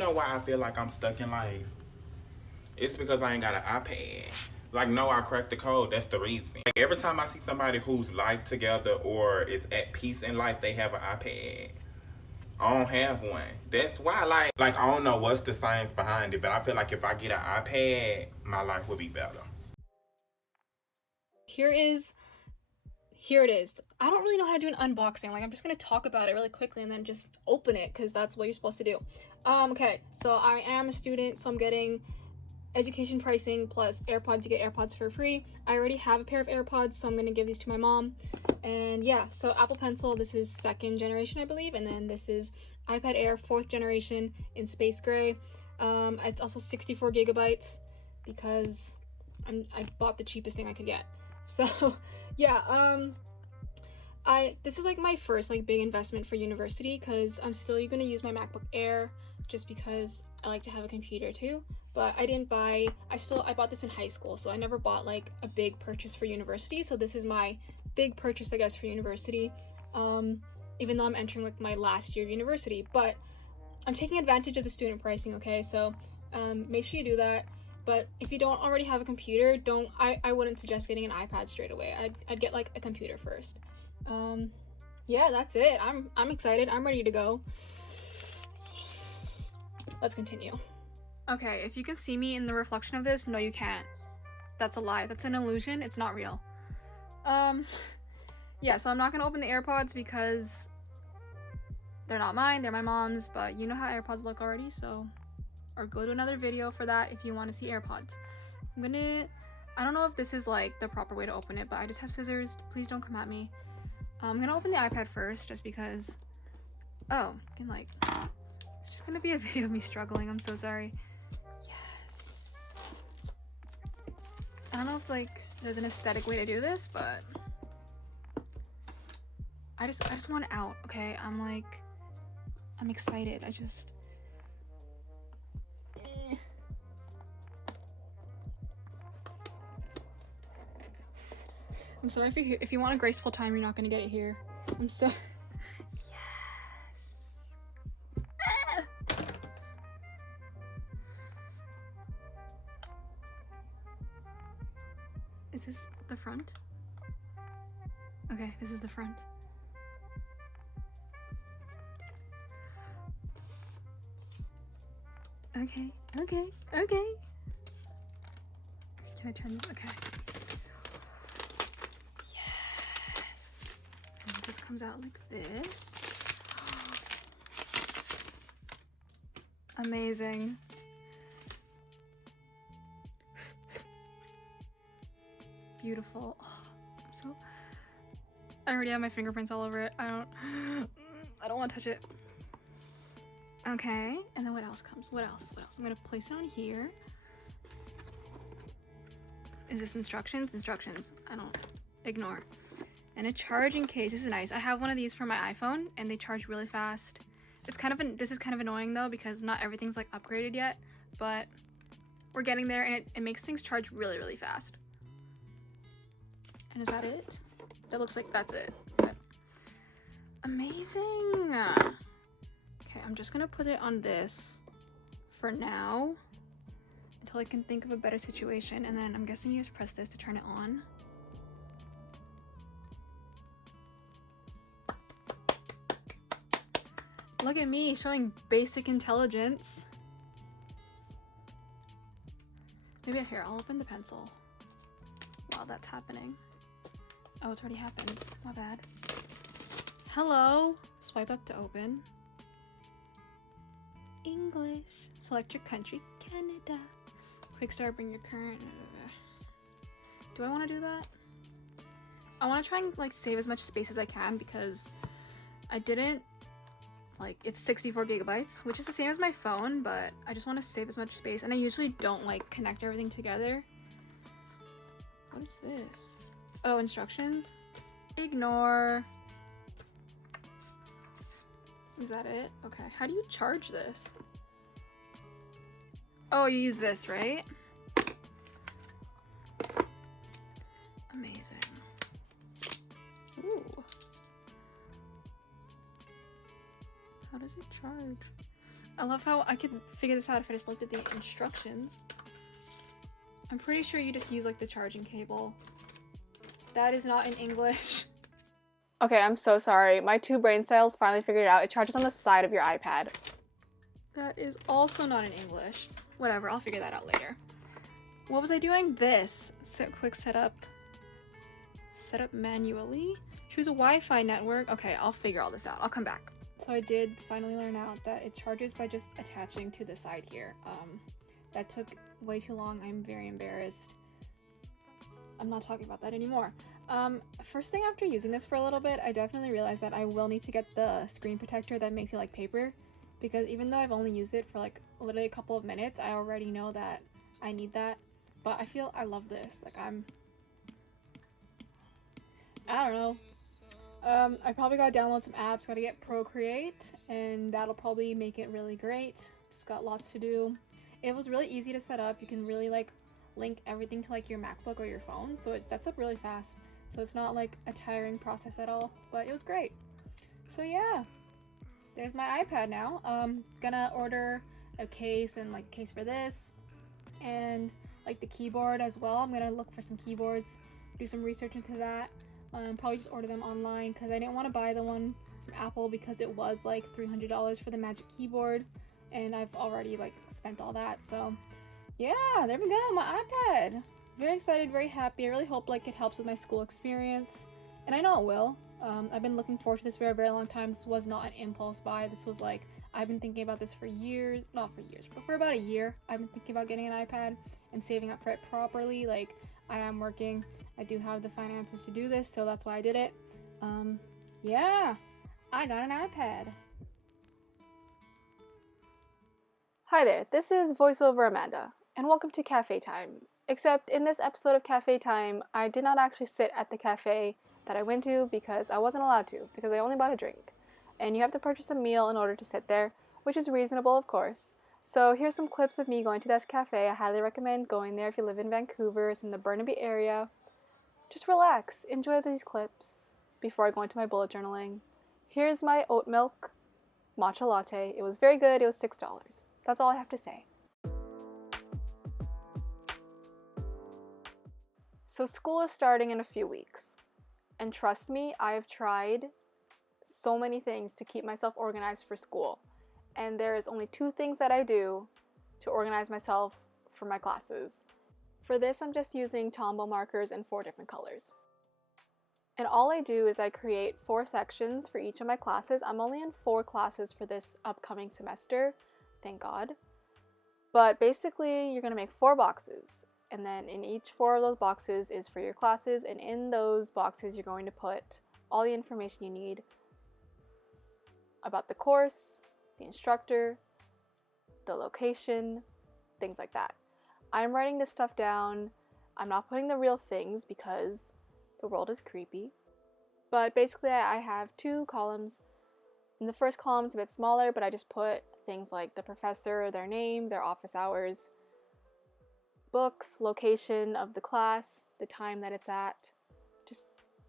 know why I feel like I'm stuck in life? It's because I ain't got an iPad. Like, no, I cracked the code. That's the reason. Like, every time I see somebody who's life together or is at peace in life, they have an iPad. I don't have one. That's why, like I don't know what's the science behind it, but I feel like if I get an iPad, my life would be better. Here is here it is. I don't really know how to do an unboxing. Like, I'm just gonna talk about it really quickly and then just open it because that's what you're supposed to do. Okay, so I am a student, so I'm getting education pricing plus AirPods. You get AirPods for free. I already have a pair of AirPods, so I'm gonna give these to my mom. And yeah, so Apple Pencil, this is 2nd generation, I believe, and then this is iPad Air 4th generation in space gray. It's also 64 gigabytes because I bought the cheapest thing I could get. So yeah, this is like my first like big investment for university because I'm still gonna use my MacBook Air just because I like to have a computer too. But I didn't buy, I bought this in high school, so I never bought like a big purchase for university. So this is my big purchase, I guess, for university. Even though I'm entering like my last year of university, but I'm taking advantage of the student pricing, okay? So make sure you do that. But if you don't already have a computer, I wouldn't suggest getting an iPad straight away. I'd get like a computer first. Yeah, that's it. I'm excited. I'm ready to go. Let's continue. Okay, if you can see me in the reflection of this, no you can't. That's a lie. That's an illusion. It's not real. Yeah, so I'm not gonna open the AirPods because they're not mine, they're my mom's, but you know how AirPods look already, so, or go to another video for that if you want to see AirPods. I don't know if this is like the proper way to open it, but I just have scissors. Please don't come at me. I'm gonna open the iPad first just because, it's just gonna be a video of me struggling. I'm so sorry. Yes. I don't know if like there's an aesthetic way to do this, but I just want it out, okay? I'm excited. I'm sorry if you want a graceful time, you're not gonna get it here. Yes. Is this the front? Okay, this is the front. Okay. Can I turn this? Okay. Yes. And this comes out like this. Amazing. Beautiful. Oh, I already have my fingerprints all over it. I don't want to touch it. Okay, and then what else comes? What else? I'm gonna place it on here. Is this instructions? Instructions. I don't ignore. And a charging case. This is nice. I have one of these for my iPhone, and they charge really fast. This is kind of annoying though because not everything's like upgraded yet, but we're getting there, and it makes things charge really, really fast. And is that it? That looks like that's it. Okay. Amazing. Okay, I'm just gonna put it on this for now until I can think of a better situation, and then I'm guessing you have to press this to turn it on. Look at me showing basic intelligence. Maybe here, I'll open the pencil while that's happening. Oh, it's already happened. My bad. Hello. Swipe up to open. English. Select your country. Canada. Quick start, bring your current. Do I want to do that? I want to try and like save as much space as I can because I didn't like, it's 64 gigabytes, which is the same as my phone, but I just want to save as much space, and I usually don't like connect everything together. What is this? Oh, instructions. Ignore. Is that it? Okay. How do you charge this? Oh, you use this, right? Amazing. Ooh. How does it charge? I love how I could figure this out if I just looked at the instructions. I'm pretty sure you just use like the charging cable. That is not in English. Okay, I'm so sorry. My two brain cells finally figured it out. It charges on the side of your iPad. That is also not in English. Whatever, I'll figure that out later. What was I doing? This. Quick setup. Setup manually. Choose a Wi-Fi network. Okay, I'll figure all this out. I'll come back. So I did finally learn out that it charges by just attaching to the side here. That took way too long. I'm very embarrassed. I'm not talking about that anymore. First thing after using this for a little bit, I definitely realized that I will need to get the screen protector that makes it like paper, because even though I've only used it for like literally a couple of minutes, I already know that I need that. But I feel I love this. Like I don't know. I probably gotta download some apps, gotta get Procreate, and that'll probably make it really great. It's got lots to do. It was really easy to set up. You can really like link everything to like your MacBook or your phone, so it sets up really fast. So it's not like a tiring process at all, but it was great. So yeah, there's my iPad now. Gonna order a case and like a case for this, and like the keyboard as well. I'm gonna look for some keyboards, do some research into that. Probably just order them online because I didn't want to buy the one from Apple because it was like $300 for the Magic Keyboard, and I've already like spent all that. So yeah, there we go, my iPad. Very excited, very happy. I really hope like it helps with my school experience, and I know it will. I've been looking forward to this for a very long time. This was not an impulse buy. This was like, I've been thinking about this for years, not for years, but for about a year. I've been thinking about getting an iPad and saving up for it properly. Like, I am working, I do have the finances to do this, so that's why I did it. Yeah, I got an iPad. Hi there, this is VoiceOver Amanda, and welcome to Cafe Time. Except in this episode of Cafe Time, I did not actually sit at the cafe that I went to because I wasn't allowed to, because I only bought a drink. And you have to purchase a meal in order to sit there, which is reasonable, of course. So here's some clips of me going to this cafe. I highly recommend going there if you live in Vancouver. It's in the Burnaby area. Just relax, enjoy these clips before I go into my bullet journaling. Here's my oat milk matcha latte. It was very good. It was $6. That's all I have to say. So school is starting in a few weeks. And trust me, I have tried so many things to keep myself organized for school. And there is only 2 things that I do to organize myself for my classes. For this, I'm just using Tombow markers in 4 different colors. And all I do is I create 4 sections for each of my classes. I'm only in 4 classes for this upcoming semester, thank God. But basically, you're going to make 4 boxes. And then in each 4 of those boxes is for your classes. And in those boxes, you're going to put all the information you need about the course, the instructor, the location, things like that. I'm writing this stuff down. I'm not putting the real things because the world is creepy. But basically I have 2 columns. In the first column it's a bit smaller, but I just put things like the professor, their name, their office hours, books, location of the class, the time that it's at, just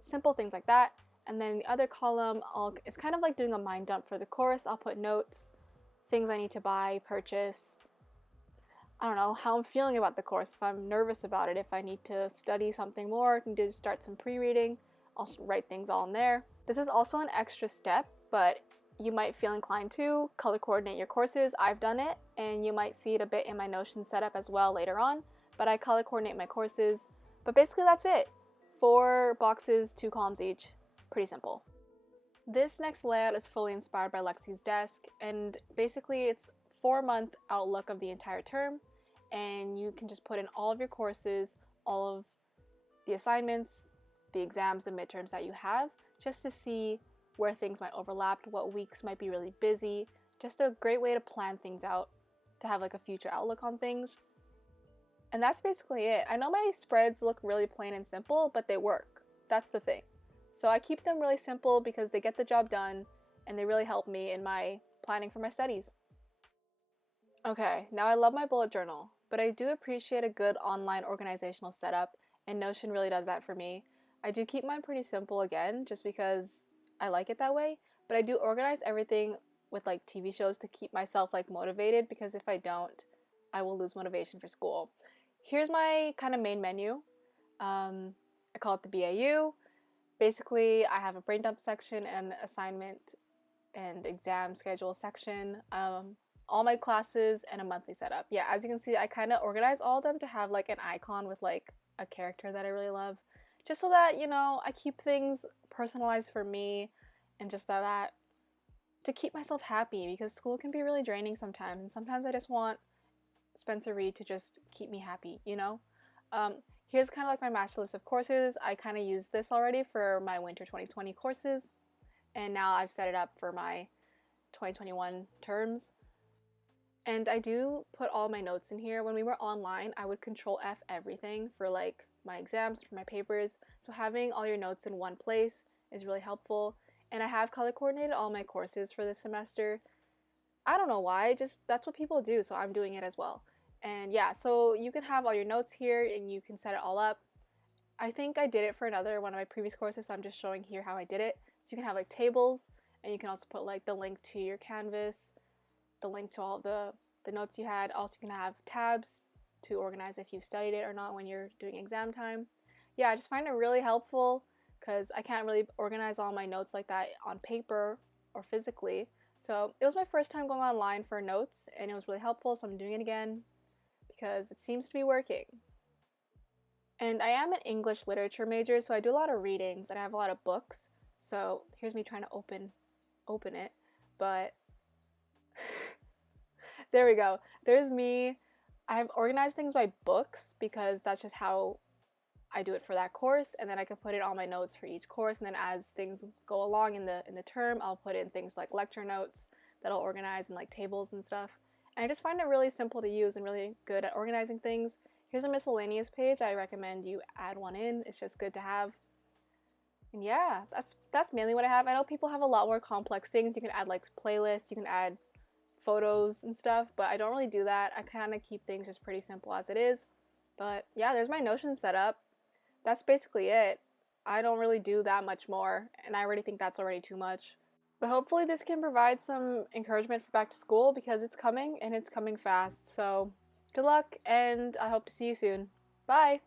simple things like that. And then the other column, it's kind of like doing a mind dump for the course. I'll put notes, things I need to buy, purchase. I don't know how I'm feeling about the course, if I'm nervous about it, if I need to study something more, need to start some pre-reading, I'll write things all in there. This is also an extra step, but you might feel inclined to color coordinate your courses. I've done it, and you might see it a bit in my Notion setup as well later on, but I color coordinate my courses. But basically that's it. 4 boxes, 2 columns each. Pretty simple. This next layout is fully inspired by Lexi's desk, and basically it's 4-month outlook of the entire term, and you can just put in all of your courses, all of the assignments, the exams, the midterms that you have, just to see where things might overlap, what weeks might be really busy. Just a great way to plan things out, to have like a future outlook on things. And that's basically it. I know my spreads look really plain and simple, but they work. That's the thing. So I keep them really simple because they get the job done and they really help me in my planning for my studies. Okay, now I love my bullet journal, but I do appreciate a good online organizational setup, and Notion really does that for me. I do keep mine pretty simple again, just because I like it that way, but I do organize everything with like TV shows to keep myself like motivated, because if I don't, I will lose motivation for school. Here's my kind of main menu. I call it the BAU. Basically, I have a brain dump section and assignment and exam schedule section, all my classes, and a monthly setup. Yeah, as you can see, I kind of organize all of them to have like an icon with like a character that I really love, just so that, you know, I keep things personalized for me, and just that to keep myself happy, because school can be really draining sometimes, and sometimes I just want Spencer Reid to just keep me happy, you know? Here's kind of like my master list of courses. I kind of used this already for my winter 2020 courses, and now I've set it up for my 2021 terms. And I do put all my notes in here. When we were online, I would control F everything for like my exams, for my papers. So having all your notes in one place is really helpful. And I have color coordinated all my courses for this semester. I don't know why, just that's what people do, so I'm doing it as well. And yeah, so you can have all your notes here and you can set it all up. I think I did it for another one of my previous courses, so I'm just showing here how I did it. So you can have like tables, and you can also put like the link to your Canvas, the link to all the notes you had. Also, you can have tabs to organize if you've studied it or not when you're doing exam time. Yeah, I just find it really helpful because I can't really organize all my notes like that on paper or physically. So it was my first time going online for notes, and it was really helpful, so I'm doing it again because it seems to be working. And I am an English literature major, so I do a lot of readings and I have a lot of books. So here's me trying to open it, but there we go. There's me. I have organized things by books because that's just how I do it for that course, and then I can put in all my notes for each course, and then as things go along in the term, I'll put in things like lecture notes that I'll organize and like tables and stuff. And I just find it really simple to use and really good at organizing things. Here's a miscellaneous page. I recommend you add one in. It's just good to have. And yeah, that's mainly what I have. I know people have a lot more complex things. You can add like playlists, you can add photos and stuff, but I don't really do that. I kind of keep things just pretty simple as it is. But yeah, there's my Notion setup. That's basically it. I don't really do that much more, and I already think that's already too much. But hopefully this can provide some encouragement for back to school, because it's coming, and it's coming fast. So good luck, and I hope to see you soon. Bye!